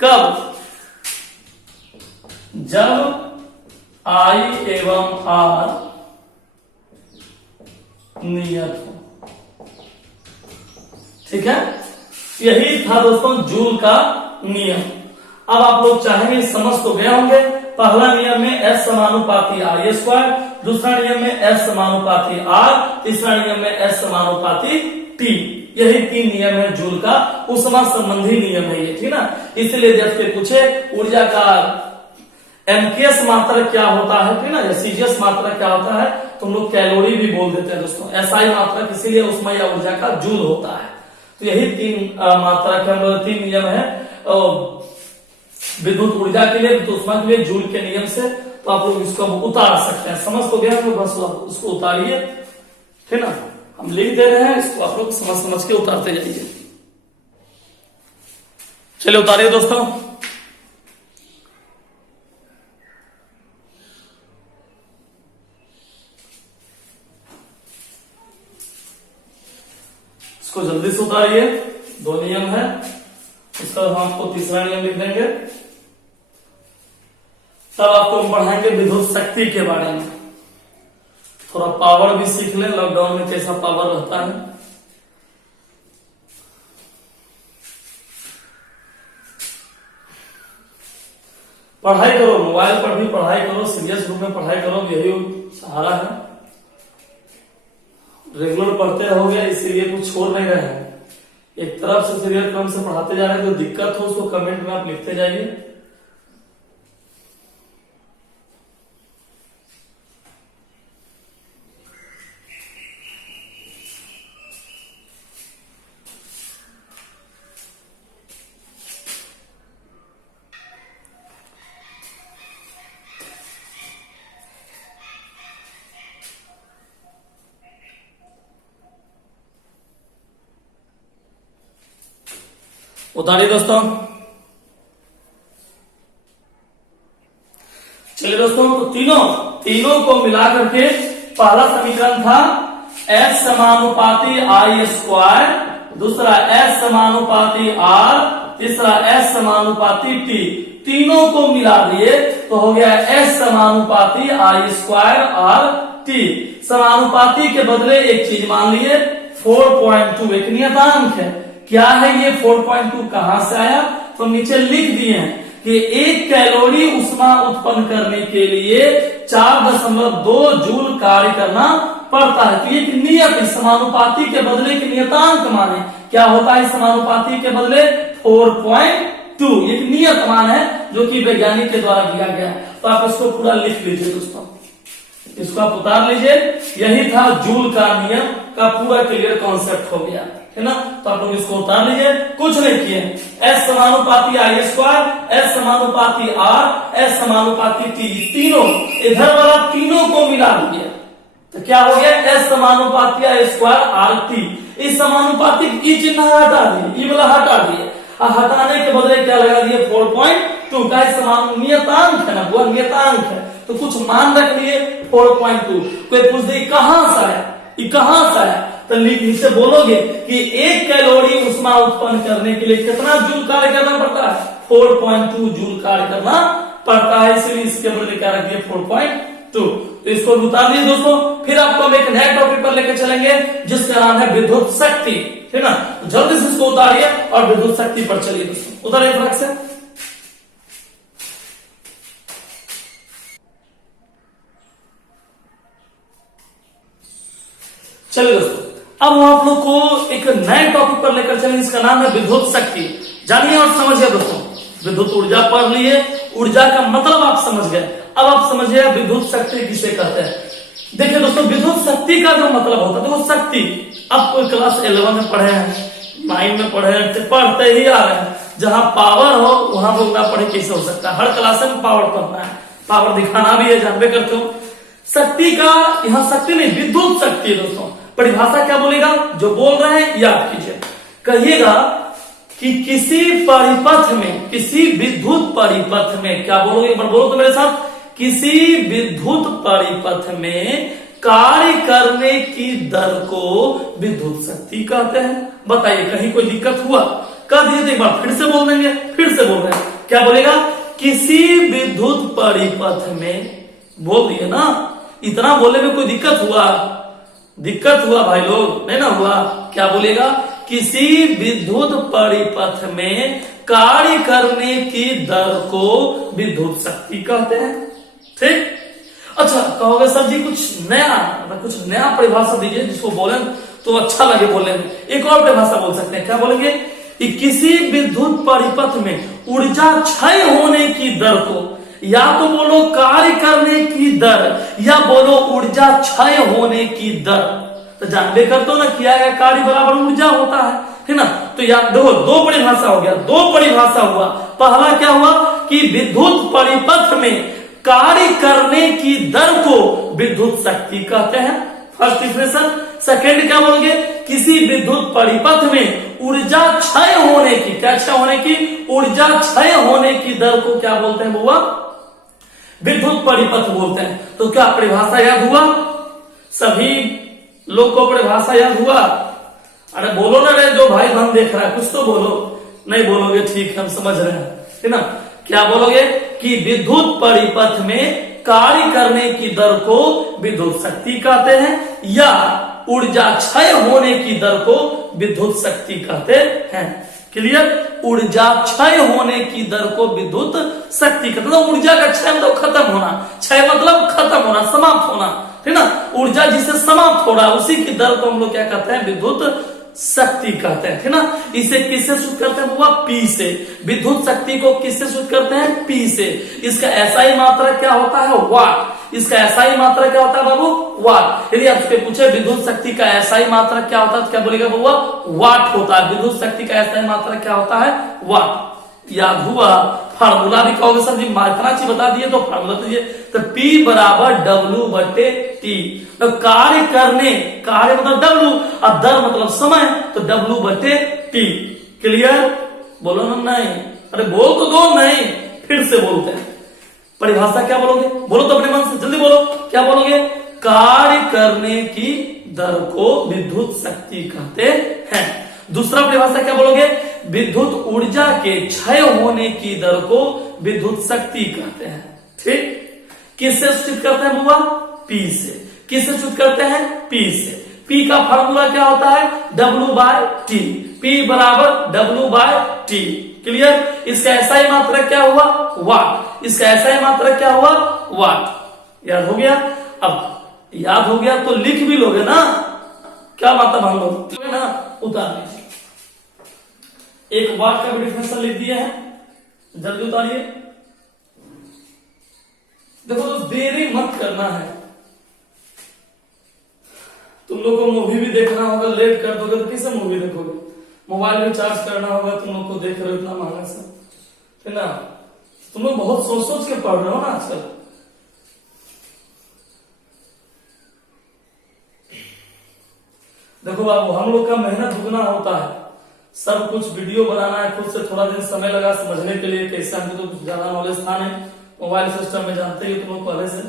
कब, जब I एवं R नियत हो। ठीक है, यही था दोस्तों जूल का नियम। अब आप लोग चाहेंगे समझ तो गए होंगे। पहला नियम में S समानुपाती R स्क्वायर, दूसरा नियम में S समानुपाती R, तीसरा नियम में S समानुपाती T। यही 3 नियम है जूल का, उष्मा संबंधी नियम है ये, ठीक ना। इसलिए जब से पूछे ऊर्जा का एमकेएस मात्रक क्या होता है, ठीक ना, या सीजीएस मात्रक क्या होता है, तो हम लोग कैलोरी भी बोल देते हैं दोस्तों। एसआई मात्रक इसीलिए उष्मा या ऊर्जा का जूल होता है। तो यही 3 मात्रक है, 3 नियम है विद्युत ऊर्जा के लिए, विद्युत उष्मा के लिए जूल के नियम से। तो आप लोग इसको उतार सकते हैं, समझ तो गया तो बस उसको उतारिए, ठीक ना। हम लिख दे रहे हैं, इसको आप लोग समझ समझ के उतारते जाइए। चलिए उतारिए दोस्तों। इसको जल्दी से उतारिए, 2 नियम है। उसका हम आपको तीसरा नियम लिख देंगे, तब आपको हम पढ़ाएंगे विद्युत शक्ति के बारे में। थोड़ा पावर भी सीख लें, लॉकडाउन में कैसा पावर रहता है। पढ़ाई करो, मोबाइल पर भी पढ़ाई करो, सीरियस रूप में पढ़ाई करो, यही सहारा है। रेगुलर पढ़ते रहोगे, इसीलिए कुछ छोड़ नहीं रहे हैं। एक तरफ से सीरियल क्रम से पढ़ाते जा रहे हैं, जो दिक्कत हो उसको कमेंट में आप लिखते जाइए। उतारिए दोस्तों। चलिए दोस्तों, तो तीनों को मिला करके पहला समीकरण था S समानुपाती I स्क्वायर, दूसरा S समानुपाती R, तीसरा S समानुपाती T। तीनों को मिला दिए तो हो गया S समानुपाती I स्क्वायर R T। समानुपाती के बदले एक चीज मान लिए 4.2, एक नियतांक है। क्या है ये 4.2, कहां से आया, तो नीचे लिख दिए हैं कि 1 कैलोरी उष्मा उत्पन्न करने के लिए 4.2 जूल कार्य करना पड़ता है। तो एक नियत, समानुपाती के बदले एक नियतांक माने क्या होता है, समानुपाती के बदले 4.2 एक नियत मान है जो कि वैज्ञानिक के द्वारा दिया गया है। तो आप इसको पूरा लिख लीजिए दोस्तों, इसको आप उतार लीजिए। यही था जूल का नियम का पूरा क्लियर कॉन्सेप्ट हो गया, है ना। तो आप लोग इसको उतार लीजिए, कुछ नहीं किए। S समानुपाती I स्क्वायर, S समानुपाती R, S समानुपाती T, तीनों इधर वाला तीनों को मिला दिया तो क्या हो गया, S समानुपाती I स्क्वायर R T। इस समानुपाती ई चिन्ह हटा दिए, ई वाला हटा दिए, हटाने के बदले क्या लगा दिए 4.2 का समान नियतांक है ना, वो नियतांक है तो कुछ मान रख लिए 4.2। कोई पूछ दे कहां से आया, ये कहां से आया, तो नीचे बोलोगे कि 1 कैलोरी उष्मा उत्पन्न करने के लिए कितना जूल कार्य करना पड़ता है, 4.2 जूल कार्य करना पड़ता है। इसलिए इसके बदले क्या रख दिए 4.2। तो इसको उतार दिए दोस्तों। फिर आपको हम एक नए टॉपिक पर लेकर चलेंगे जिसका नाम है विद्युत शक्ति, ठीक ना। तो जल्दी से इसको उतारिए और विद्युत शक्ति पर चलिए दोस्तों, उतारिए फटाक से। चलिए दोस्तों, अब हम आप लोग को एक नए टॉपिक पर लेकर चलेंगे, इसका नाम है विद्युत शक्ति। जानिए और समझिए दोस्तों, विद्युत ऊर्जा पढ़ लिए, ऊर्जा का मतलब आप समझ गए। अब आप समझिए विद्युत शक्ति किसे कहते हैं। देखिए दोस्तों, विद्युत शक्ति का जो मतलब होता है, देखो शक्ति, अब कोई क्लास 11 में पढ़े हैं, 9 में पढ़े हैं, पढ़ते ही आ रहे हैं। जहां पावर हो वहां लोग ना पढ़े कैसे हो सकता है, हर क्लास में पावर पढ़ना है, पावर दिखाना भी है, जानबे करते हो। शक्ति का यहाँ शक्ति नहीं, विद्युत शक्ति दोस्तों। परिभाषा क्या बोलेगा, जो बोल रहे हैं याद कीजिए। कहिएगा कि किसी परिपथ में, किसी विद्युत परिपथ में, क्या बोलोगे एक बार बोलो तो मेरे साथ, किसी विद्युत परिपथ में कार्य करने की दर को विद्युत शक्ति कहते हैं। बताइए कहीं कोई दिक्कत हुआ? कह दिए तो एक बार फिर से बोल देंगे, फिर से बोल रहे हैं, क्या बोलेगा? किसी विद्युत परिपथ में, बोल दिए ना, इतना बोलने में कोई दिक्कत हुआ? दिक्कत हुआ भाई लोग? नहीं ना हुआ? क्या बोलेगा? किसी विद्युत परिपथ में कार्य करने की दर को विद्युत शक्ति कहते हैं। ठीक, अच्छा कहोगे सर जी कुछ नया परिभाषा दीजिए जिसको बोले तो अच्छा लगे बोलने में। एक और परिभाषा बोल सकते हैं, क्या बोलेंगे? कि किसी विद्युत परिपथ में ऊर्जा क्षय होने की दर को, या तो बोलो कार्य करने की दर या बोलो ऊर्जा क्षय होने की दर। तो जानबे करते हो ना, किया गया कार्य बराबर ऊर्जा होता है ना? तो याद देखो, दो परिभाषा हो गया, दो परिभाषा हुआ। पहला क्या हुआ कि विद्युत परिपथ में कार्य करने की दर को विद्युत शक्ति कहते हैं, फर्स्ट डिफिनेशन। सेकेंड क्या बोलोगे? किसी विद्युत परिपथ में ऊर्जा क्षय होने की, क्या क्षय होने की? ऊर्जा क्षय होने की दर को क्या बोलते हैं बुआ? विद्युत परिपथ बोलते हैं। तो क्या परिभाषा याद हुआ? सभी लोग को परिभाषा याद हुआ? अरे बोलो ना रे, जो भाई हम देख रहा है, कुछ तो बोलो। नहीं बोलोगे ठीक है, हम समझ रहे हैं, है ना? क्या बोलोगे? कि विद्युत परिपथ में कार्य करने की दर को विद्युत शक्ति कहते हैं, या ऊर्जा क्षय होने की दर को विद्युत शक्ति कहते हैं। क्लियर? ऊर्जा क्षय होने की दर को विद्युत शक्ति कहते हैं। ऊर्जा का क्षय मतलब खत्म होना, क्षय मतलब खत्म होना, समाप्त होना, है ना? ऊर्जा जिससे समाप्त हो रहा है उसी की दर को हम लोग क्या कहते हैं? विद्युत शक्ति कहते हैं, है ना? इसे किससे सूचित करते हैं बुआ? पी से। विद्युत शक्ति को किससे सूचित करते हैं? पी से। इसका एसआई मात्रा क्या होता है? वाट। इसका एसआई मात्रा क्या होता है बाबू? वाट। यदि आपसे पूछे विद्युत शक्ति का एसआई मात्रा क्या होता है तो क्या बोलेगा बुआ? वाट होता है। विद्युत शक्ति का एसआई मात्रा क्या होता है? वाट। याद हुआ? फार्मूला भी कहोगे सर जी इतना चीज बता दिए तो फार्मूला दीजिए। तो P बराबर W/T। तो कार्य करने, कार्य मतलब W और दर मतलब समय, तो W/T। क्लियर? बोलो ना नहीं? अरे बोल तो दो, नहीं फिर से बोलते हैं। परिभाषा क्या बोलोगे? बोलो तो अपने मन से, जल्दी बोलो, क्या बोलोगे? कार्य करने की दर को विद्युत शक्ति कहते हैं। दूसरा परिभाषा क्या बोलोगे? विद्युत ऊर्जा के क्षय होने की दर को विद्युत शक्ति कहते हैं। ठीक, किससे सूचित करते हैं बुआ? पी से। किससे सूचित करते हैं? पी से। पी का फार्मूला क्या होता है? W/T। P बराबर W/T। क्लियर? इसका एसआई मात्रा क्या हुआ? वाट। इसका एसआई मात्रा क्या हुआ? वाट। याद हो गया? अब याद हो गया तो लिख भी लोगे ना? क्या मतलब हम लोग ना, उतार लीजिए। एक वाट का भी डिफिनेशन लिख दिया है, जल्दी उतारिए। देखो तो देरी मत करना है। तुम लोग को मूवी भी देखना होगा, लेट कर दोगे तो किसे मूवी देखोगे? मोबाइल में चार्ज करना होगा, तुम लोग को देख रहे हो इतना महंगा सा, है ना? तुम लोग बहुत सोच सोच के पढ़ रहे हो ना आजकल। देखो बाबू, हम लोग का मेहनत दुगना होता है। सब कुछ वीडियो बनाना है, खुद से थोड़ा दिन समय लगा समझने के लिए, कैसे हमको तो कुछ ज्यादा नॉलेज था नहीं मोबाइल सिस्टम में, जानते ही तुम लोग पहले से।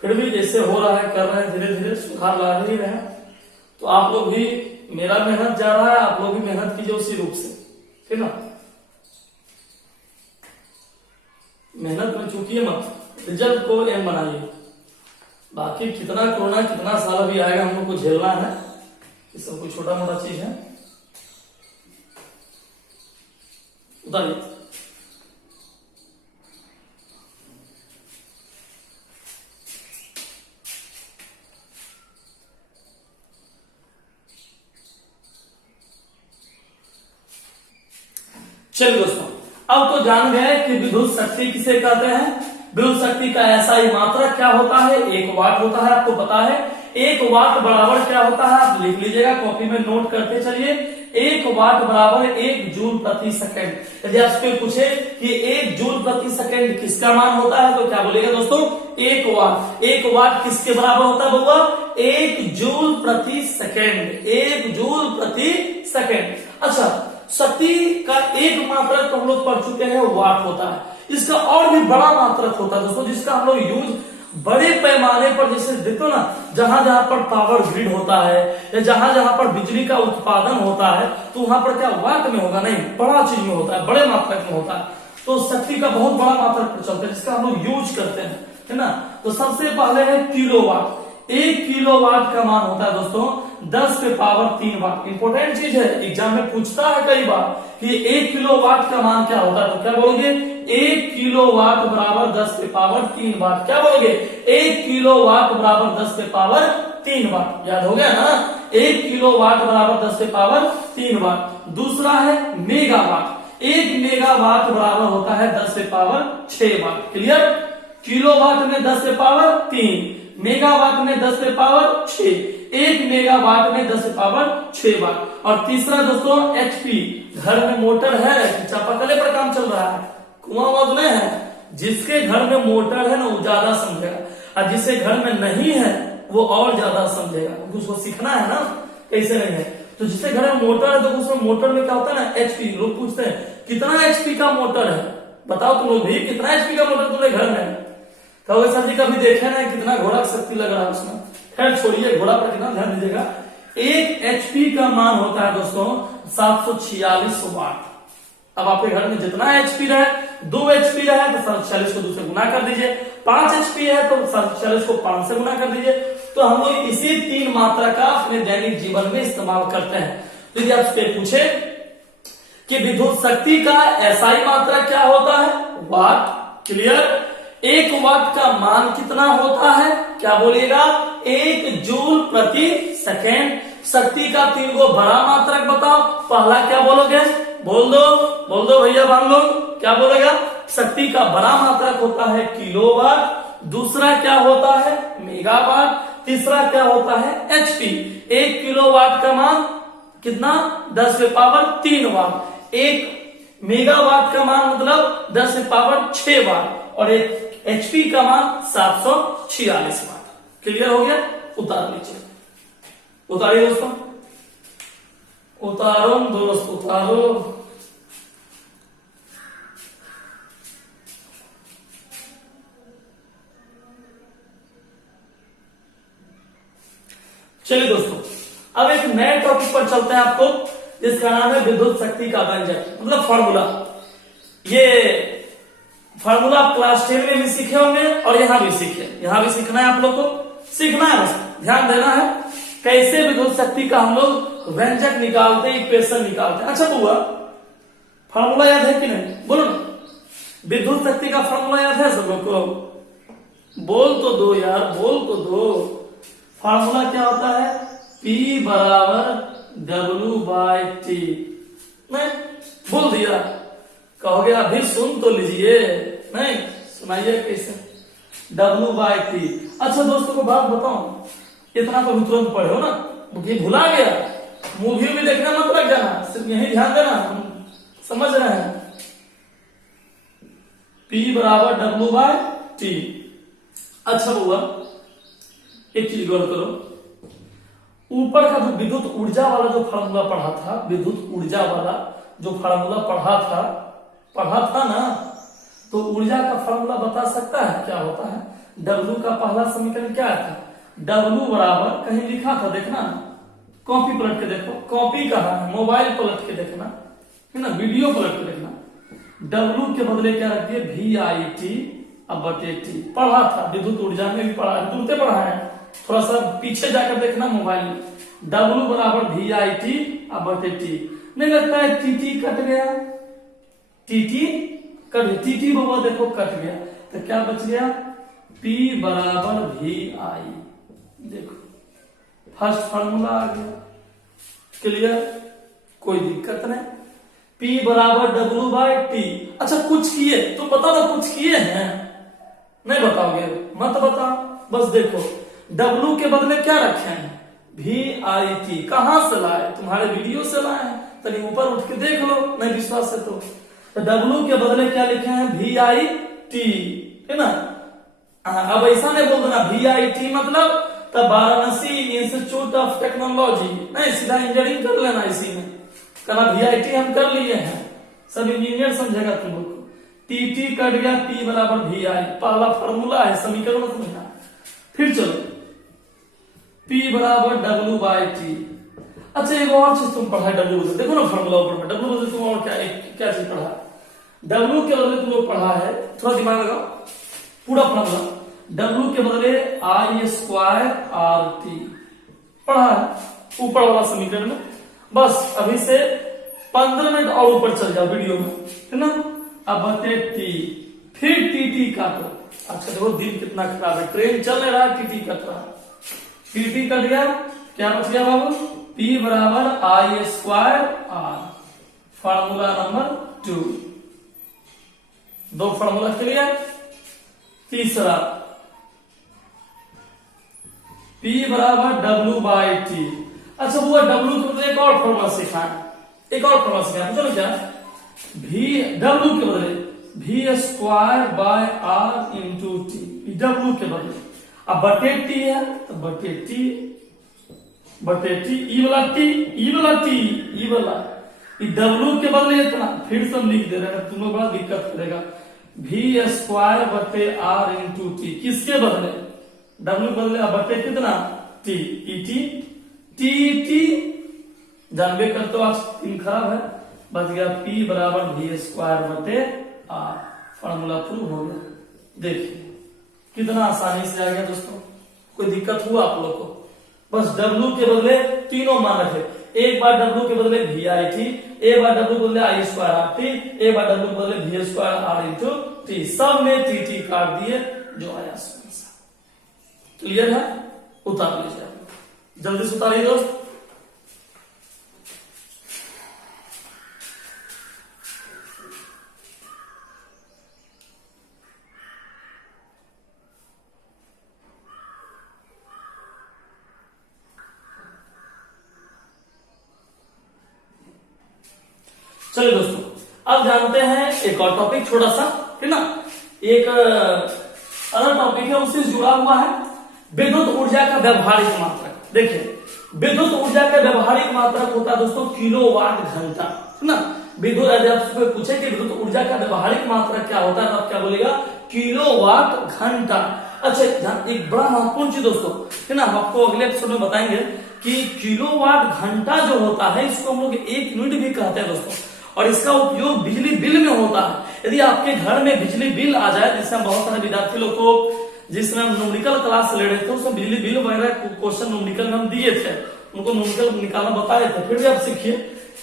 फिर भी जैसे हो रहा है, कर रहे हैं, धीरे धीरे सुधार ला ही रहे हैं। तो आप लोग भी, मेरा मेहनत जा रहा है, आप लोग भी मेहनत कीजिए उसी रूप से, ठीक ना? मेहनत में चूकिए मत, रिजल्ट को एम बनाइए। बाकी कितना कोरोना कितना साल भी आएगा, हम लोग को झेलना है, ये सब कोई छोटा मोटा चीज है। उतारिए। चलिए दोस्तों, अब तो जान गए कि विद्युत शक्ति किसे कहते हैं। विद्युत शक्ति का एसआई मात्रा क्या होता है? 1 वाट होता है, आपको पता है। 1 वाट बराबर क्या होता है? आप लिख लीजिएगा, कॉपी में नोट करते चलिए। 1 वाट बराबर 1 जूल प्रति सेकंड। यदि आपसे पूछे कि 1 जूल प्रति सेकंड किसका मान होता है तो क्या बोलेगा दोस्तों? 1 वाट। 1 वाट किसके बराबर होता है बउआ? 1 जूल प्रति सेकंड। 1 जूल प्रति सेकंड। अच्छा, शक्ति का एक मात्रक तो हम लोग पढ़ चुके हैं, वाट होता है। इसका और भी बड़ा मात्रक होता है दोस्तों, जिसका हम लोग यूज बड़े पैमाने पर, जैसे देखो ना, जहां जहां पर पावर ग्रिड होता है या जहां जहां पर बिजली का उत्पादन होता है, तो वहां पर क्या वाट में होगा, नहीं, बड़ा चीज में होता है, बड़े मात्रा में होता है। तो शक्ति का बहुत बड़ा मात्रा पर चलता है, जिसका हम लोग यूज करते हैं, है ना। तो सबसे पहले है किलोवाट। 1 किलोवाट का मान होता है दोस्तों 10 पे पावर 3 वाट। इंपॉर्टेंट चीज है, एग्जाम में पूछता है कई बार कि 1 किलोवाट का मान क्या होता है, तो क्या बोलोगे, 1 किलोवाट बराबर 10 पे पावर 3 वाट। क्या बोलोगे, 1 किलोवाट बराबर 10 पे पावर 3 वाट। याद हो गया ना, 1 किलोवाट बराबर 10 पे पावर 3 वाट। दूसरा है मेगावाट। 1 मेगावाट बराबर होता है 10 पे पावर 6 वाट। क्लियर। किलोवाट में 10 पे पावर 3, मेगावाट में 10 पे पावर 6, 1 मेगावाट में 10 पे पावर 6 वाट। और तीसरा दोस्तों एचपी। घर में मोटर है कि चापाकले पर काम चल रहा है, कुआं वुआं नहीं है, जिसके घर में मोटर है ना वो ज्यादा समझेगा, और जिसके घर में नहीं है वो और ज्यादा समझेगा, क्योंकि उसको सीखना है ना कैसे नहीं है। तो जिसके घर में मोटर है तो उसमें मोटर में क्या होता है ना, एचपी। लोग पूछते हैं कितना एचपी का मोटर है, बताओ तुम लोग भी, कितना एचपी का मोटर तुम्हारे घर में है। कहोगे सर जी कभी देखे ना कितना घोड़ा की शक्ति लग रहा है उसमें। खैर छोड़िए, घोड़ा पर कितना ध्यान दीजिएगा। 1 एचपी का मान होता है दोस्तों 746 वाट। अब आपके घर में जितना एचपी रहे, 2 एचपी रहे तो 746 को 2 से गुना कर दीजिए, 5 एचपी है तो 746 को 5 से गुना कर दीजिए। तो हम लोग इसी 3 मात्रा का अपने दैनिक जीवन में इस्तेमाल करते हैं। तो यदि आपसे पूछे कि विद्युत शक्ति का एसआई मात्रा क्या होता है, वाट। क्लियर। 1 वाट का मान कितना होता है, क्या बोलिएगा, 1 जूल प्रति सेकेंड। शक्ति का 3 गो बड़ा मात्रक बताओ, पहला क्या बोलोगे, बोल दो भैया भाई लोग, क्या बोलेगा, शक्ति का बड़ा मात्रक होता है किलोवाट। दूसरा क्या होता है, मेगावाट। तीसरा क्या होता है, एचपी। 1 किलोवाट का मान कितना, 10 पे पावर 3 वाट। 1 मेगावाट का मान मतलब 10 पे पावर 6 वाट। और एक एचपी का मान 746 वाट। क्लियर हो गया। उतार लीजिए, उतारिए दोस्तों, उतारो दोस्त उतारो। चलिए दोस्तों, अब एक नए टॉपिक पर चलते हैं आपको, जिसका नाम है विद्युत शक्ति का व्यंजक, मतलब फॉर्मूला। ये फॉर्मूला आप क्लास 10 में भी सीखे होंगे और यहां भी सीखे, यहां भी सीखना है आप लोग को, सीखना है, बस ध्यान देना है कैसे विद्युत शक्ति का हम लोग व्यंजक निकालते हैं, इक्वेशन निकालते हैं। अच्छा बुआ, फॉर्मूला याद है कि नहीं, बोलो ना, विद्युत शक्ति का फॉर्मूला याद है सब लोग को, बोल तो दो यार, बोल तो दो। फॉर्मूला क्या होता है, P बराबर W/T। नहीं बोल दिया, कहोगे अभी सुन तो लीजिए, नहीं सुनाइए कैसे, W/T। अच्छा दोस्तों को बात बताऊं, इतना तो तुरंत पढ़े हो ना, ये भुला गया, मूवी भी देखना मत लग जाना, सिर्फ यही ध्यान देना, हम समझ रहे हैं। P बराबर W/T। अच्छा बुआ एक चीज गौर करो, ऊपर का जो विद्युत ऊर्जा वाला जो फार्मूला पढ़ा था, विद्युत ऊर्जा वाला जो फार्मूला पढ़ा था ना, तो ऊर्जा का फार्मूला बता सकता है क्या होता है। W का पहला समीकरण क्या था, W बराबर, कहीं लिखा था देखना, कॉपी पलट के देखो, कॉपी कहाँ है, मोबाइल पलट के देखना है ना, वीडियो पलट के देखना। W के बदले क्या रखिए, VIT/T। पढ़ा था, विद्युत ऊर्जा में भी पढ़ा है, पढ़ा है, थोड़ा सा पीछे जाकर देखना मोबाइल में। W बराबर VIT/T। नहीं लगता है TT कट गया, TT कट, TT बाबा देखो कट गया, तो क्या बच गया, P बराबर VI। देखो फर्स्ट फार्मूला आ गया। क्लियर, कोई दिक्कत नहीं। P बराबर W/T। अच्छा कुछ किए, तुम बताओ ना कुछ किए हैं, नहीं बताओगे, मत बताओ, बस देखो W के बदले क्या रखे हैं, VIT। कहां से लाए, तुम्हारे वीडियो से लाए हैं, तनी ऊपर उठ के देख लो, नहीं विश्वास है तो W के बदले क्या लिखे हैं, VIT, है ना। अब ऐसा नहीं बोल देना VIT मतलब तब वाराणसी इंस्टीट्यूट ऑफ टेक्नोलॉजी, नहीं सीधा इंजीनियरिंग कर लेना इसी में, कहना VIT हम कर लिए हैं, सब इंजीनियर समझेगा तुम लोग को। TT कट गया, P बराबर VI, पहला फॉर्मूला है, समीकरण समझना। फिर चलो P बराबर W बाई टी। अच्छा एक और चीज तुम पढ़ा W से, देखो ना फॉर्मूला ऊपर में W से तुम और क्या चीज पढ़ा, W के बदले तुम लोग पढ़ा है, थोड़ा दिमाग लगाओ, पूरा फॉर्मूला W के बदले I स्क्वायर आर टी पढ़ा है ऊपर वाला समीकरण में। बस अभी से 15 मिनट और ऊपर चल जाओ वीडियो में, है ना। अब बते टी, फिर टी काटो। अच्छा देखो दिन कितना खराब है, ट्रेन चल रहा है, टी कट रहा है, टी कट गया, क्या बच गया बाबू, P बराबर I square R, formula number 2। दो फार्मूला क्लियर। तीसरा P बराबर W बाई टी। अच्छा वो W को एक और फॉर्मूला सिखाए, एक और फॉर्मूला सिखाए, चलो क्या, W के बदले V square by R into T, W के बदले, अब बटे टी है तो बटे टी ई वाला टी, ई वाला टी, ई वाला W के बदले इतना, फिर से हम लिख दे रहे हैं, तुम्हें बड़ा दिक्कत करेगा। V स्क्वायर बटे R इंटू टी, किसके बदले, W बदले, अब बटे कितना टी, टी जानबे करते हो, आज दिन खराब है, बच गया P बराबर V स्क्वायर बटे R, फॉर्मूला प्रूव हो गया। देखिए कितना आसानी से आ गया दोस्तों, कोई दिक्कत हुआ आप लोग को, बस W के बदले तीनों मान रखे, एक बार W के बदले V आई टी, एक बार W के बदले I स्क्वायर आर टी, एक बार W के बदले V square R into T, सब में टी काट दिए, जो आया क्लियर है। उतार लीजिए, जल्दी से उतारिए दोस्त। चलिए दोस्तों अब जानते हैं एक और टॉपिक छोटा सा, है ना, एक अदर टॉपिक है, उससे जुड़ा हुआ है विद्युत ऊर्जा का व्यवहारिक मात्रक। देखिए विद्युत ऊर्जा का व्यवहारिक मात्रक होता है दोस्तों किलोवाट घंटा, है ना। विद्युत यदि आपसे पूछे कि विद्युत ऊर्जा का व्यवहारिक मात्रक क्या होता है, तो आप क्या बोलेगा, किलोवाट घंटा। अच्छा एक बड़ा महत्वपूर्ण चीज दोस्तों, है ना, हम आपको अगले एपिसोड में बताएंगे कि किलोवाट घंटा जो होता है इसको हम लोग एक यूनिट भी कहते हैं दोस्तों, और इसका उपयोग बिजली बिल में होता है। यदि आपके घर में बिजली बिल आ जाए, जिससे हम बहुत सारे विद्यार्थी लोग को, जिसमें हम न्यूमेरिकल क्लास ले रहे थे, उसमें बिजली बिल वगैरह क्वेश्चन न्यूमेरिकल में हम दिए थे, उनको न्यूमेरिकल निकालना बताए थे, फिर भी आप सीखिए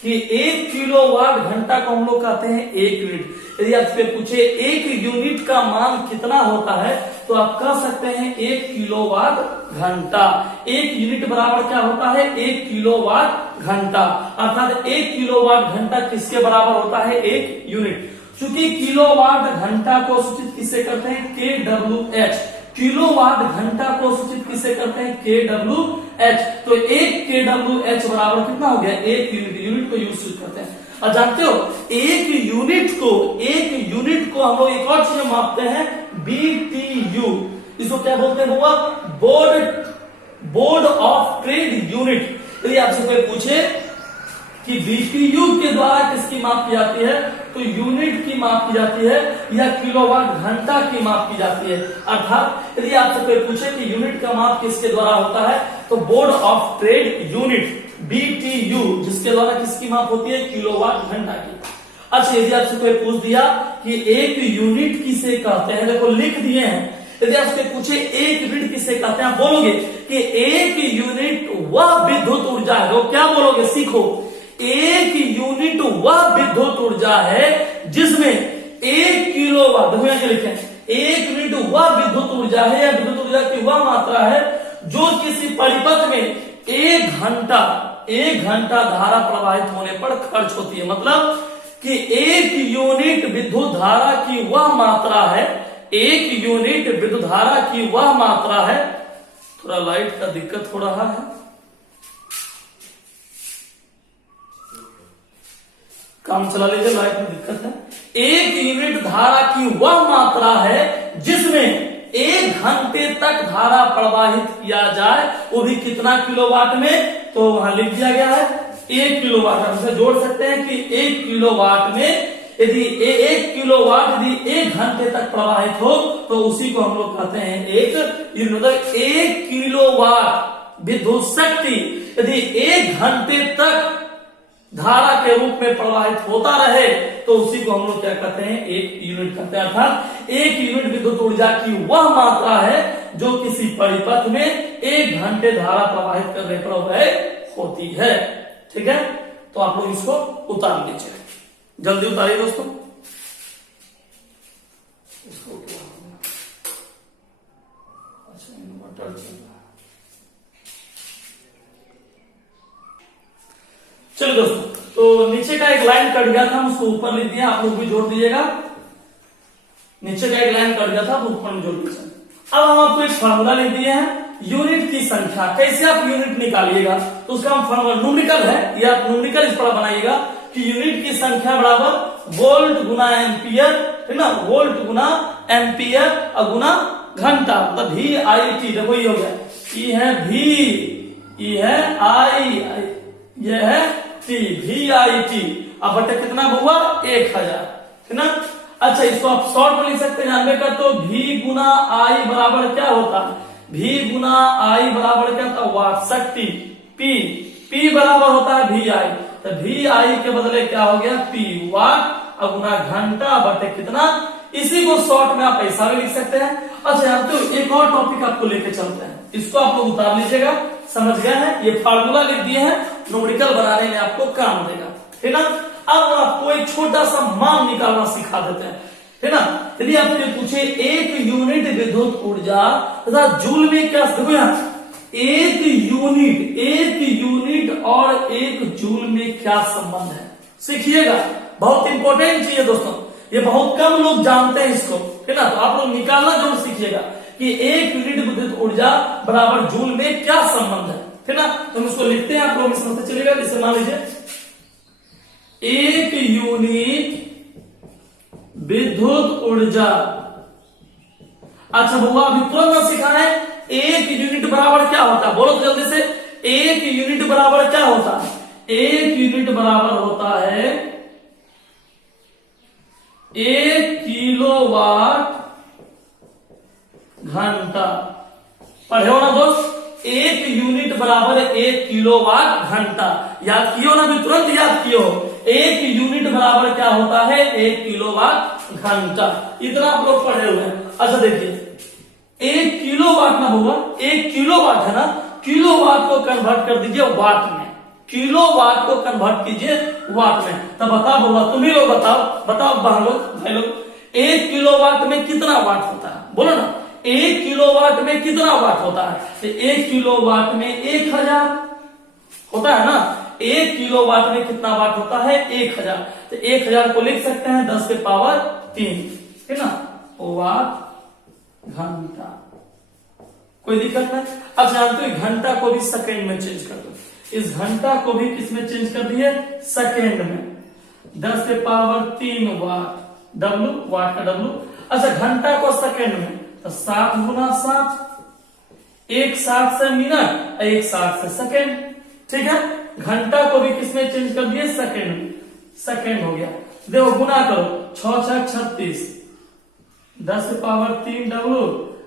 कि 1 किलोवाट घंटा को हम लोग कहते हैं 1 यूनिट। यदि आपसे पूछे 1 यूनिट का मान कितना होता है, तो आप कह सकते हैं 1 किलोवाट घंटा। 1 यूनिट बराबर क्या होता है, 1 किलोवाट घंटा, अर्थात 1 किलोवाट घंटा किसके बराबर होता है, 1 यूनिट। चूंकि किलोवाट घंटा को सूचित किससे करते हैं, KWH, किलोवाट घंटा को सूचित किससे करते हैं, KWH, तो 1 KWH बराबर कितना हो गया, 1 यूनिट को यूज करते हैं। और जानते हो एक यूनिट को हम लोग एक और चीज मापते हैं, BTU, इसको क्या बोलते हैं बुआ, बोर्ड ऑफ ट्रेड यूनिट। यदि आपसे कोई पूछे कि BTU के द्वारा किसकी माप की जाती है, तो यूनिट की माप की जाती है या किलोवाट घंटा की माप की जाती है। अर्थात यदि आपसे कोई पूछे कि यूनिट का माप किसके द्वारा होता है, तो board of trade unit BTU, जिसके द्वारा किसकी माप होती है, किलोवाट घंटा की। अच्छा यदि आपसे कोई पूछ दिया कि 1 यूनिट किसे कहते हैं, देखो लिख दिए हैं, यदि आपसे पूछे 1 यूनिट किसे कहते हैं, आप बोलोगे कि 1 यूनिट वह विद्युत ऊर्जा है, वो क्या बोलोगे, सीखो, 1 यूनिट वह विद्युत ऊर्जा है जिसमें 1 किलोवाट, देखो यहां लिखे 1 यूनिट वह विद्युत ऊर्जा है या विद्युत ऊर्जा की वह मात्रा है जो किसी परिपथ में 1 घंटा धारा प्रवाहित होने पर खर्च होती है। मतलब कि 1 यूनिट विद्युत धारा की वह मात्रा है, 1 यूनिट विद्युत धारा की वह मात्रा है, थोड़ा लाइट का दिक्कत हो रहा है, काम चला लीजिए, लाइट में दिक्कत है। 1 यूनिट धारा की वह मात्रा है जिसमें 1 घंटे तक धारा प्रवाहित किया जाए, वो भी कितना किलोवाट में, तो वहां लिख दिया गया है 1 किलोवाट। हम इसे जोड़ सकते हैं कि 1 किलोवाट में यदि 1 किलोवाट यदि 1 घंटे तक प्रवाहित हो तो उसी को हम लोग कहते हैं 1 यूनिट। मतलब 1 किलोवाट विद्युत शक्ति यदि 1 घंटे तक धारा के रूप में प्रवाहित होता रहे तो उसी को हम लोग क्या कहते हैं 1 यूनिट कहते हैं। अर्थात 1 यूनिट विद्युत ऊर्जा की वह मात्रा है जो किसी परिपथ में 1 घंटे धारा प्रवाहित करने पर वह होती है। ठीक है, तो आप लोग इसको उतार लीजिए, जल्दी उतारिए दोस्तों। इसको अच्छा इन्वर्टर चल रहा है। चलो दोस्तों, तो नीचे का एक लाइन कट गया था, हम उसको ऊपर लिख दिया, आप लोग भी जोड़ दीजिएगा। नीचे का एक लाइन कट गया था, आप ऊपर में जोड़ दीजिए। अब हम आपको एक फॉर्मूला लिख दिए हैं यूनिट की संख्या, कैसे आप यूनिट निकालिएगा तो उसका हम फॉर्मूला न्यूमेरिकल है, या आप न्यूमेरिकल इस तरह बनाइएगा कि यूनिट की संख्या बराबर वोल्ट गुना एम्पियर, है ना, वोल्ट गुना एम्पियर और गुना घंटा, मतलब VIT। देखो ये हो गया, ये है V, ये है I, ये है T, VIT। अब बटे कितना हुआ 1000, है ना। अच्छा, इसको आप शॉर्ट में लिख सकते हैं, जानबे कर तो V गुना I बराबर क्या होता है, V गुना I बराबर क्या होता है वाट शक्ति, P बराबर होता है VI, तो VI के बदले क्या हो गया P वाट और गुना घंटा बटे कितना। इसी को शॉर्ट में आप ऐसा भी लिख सकते हैं। अच्छा यहाँ तो एक और टॉपिक आपको लेके चलते हैं, इसको आप लोग उतार लीजिएगा, समझ गए हैं। ये फार्मूला लिख दिए हैं, न्यूमेरिकल बनाने में आपको काम देगा, है ना। अब आपको एक छोटा सा मान निकालना सिखा देते हैं, है ना। यदि आपसे पूछे 1 यूनिट विद्युत ऊर्जा तथा जूल में क्या, देखो यहाँ 1 यूनिट और 1 जूल में क्या संबंध है, सीखिएगा। बहुत इंपॉर्टेंट चीज है दोस्तों, ये बहुत कम लोग जानते हैं इसको, है ना। तो आप लोग निकालना जरूर सीखिएगा कि 1 यूनिट विद्युत ऊर्जा बराबर जूल में क्या संबंध है ना। तो हम इसको लिखते हैं, आप लोग समझते चलेगा। जैसे मान लीजिए 1 यूनिट विद्युत ऊर्जा, अच्छा बउआ अभी तुरंत सिखा है 1 यूनिट बराबर क्या होता है, बोलो तो जल्दी से। 1 यूनिट बराबर क्या होता है, 1 यूनिट बराबर होता है 1 किलोवाट घंटा। पढ़े हो ना दोस्त, 1 यूनिट बराबर 1 किलोवाट घंटा। याद कियो ना, भी तुरंत याद कियो। 1 यूनिट बराबर क्या होता है 1 किलोवाट घंटा। इतना आप लोग पढ़े हुए हैं। अच्छा देखिए 1 किलोवाट ना होगा, 1 किलोवाट है ना, किलोवाट को कन्वर्ट कर दीजिए वाट में, किलोवाट को कन्वर्ट कीजिए वाट में। तब बताओ बोला, तुम ही लोग बताओ बहन लोग भाई लोग, 1 किलोवाट में कितना वाट होता है, बोलो ना। 1 किलोवाट में कितना वाट होता है, तो 1 किलोवाट में 1000 होता है ना। 1 किलोवाट में कितना वाट होता है 1000, तो 1000 को लिख सकते हैं 10 के पावर 3, है ना, वाट घंटा। कोई दिक्कत नहीं। अब जानते हो घंटा को भी सेकेंड में चेंज कर दो, इस घंटा को भी किसमें चेंज कर दिए सेकेंड में, 10 के पावर 3 वाट, W वाट का W। अच्छा घंटा को सेकेंड में तो 7 गुना 7, 1 60 से मिनट, 1 60 से सेकेंड, ठीक है। घंटा को भी किसमें चेंज कर दिए सेकेंड में, सेकेंड हो गया। देखो गुना करो, 6 6 36, 10 के पावर 3 W,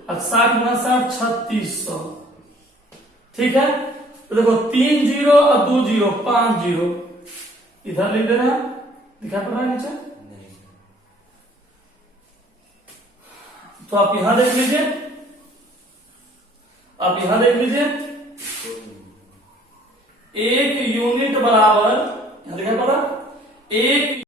अब 60 गुना 60 3600, ठीक है। तो देखो 3 0 और 2 0 5 0, इधर लिख दे रहे हैं, दिखा पड़ रहा है नीचे, तो आप यहां देख लीजिए, आप यहां देख लीजिए 1 यूनिट बराबर, यहां दिखा पड़ रहा 1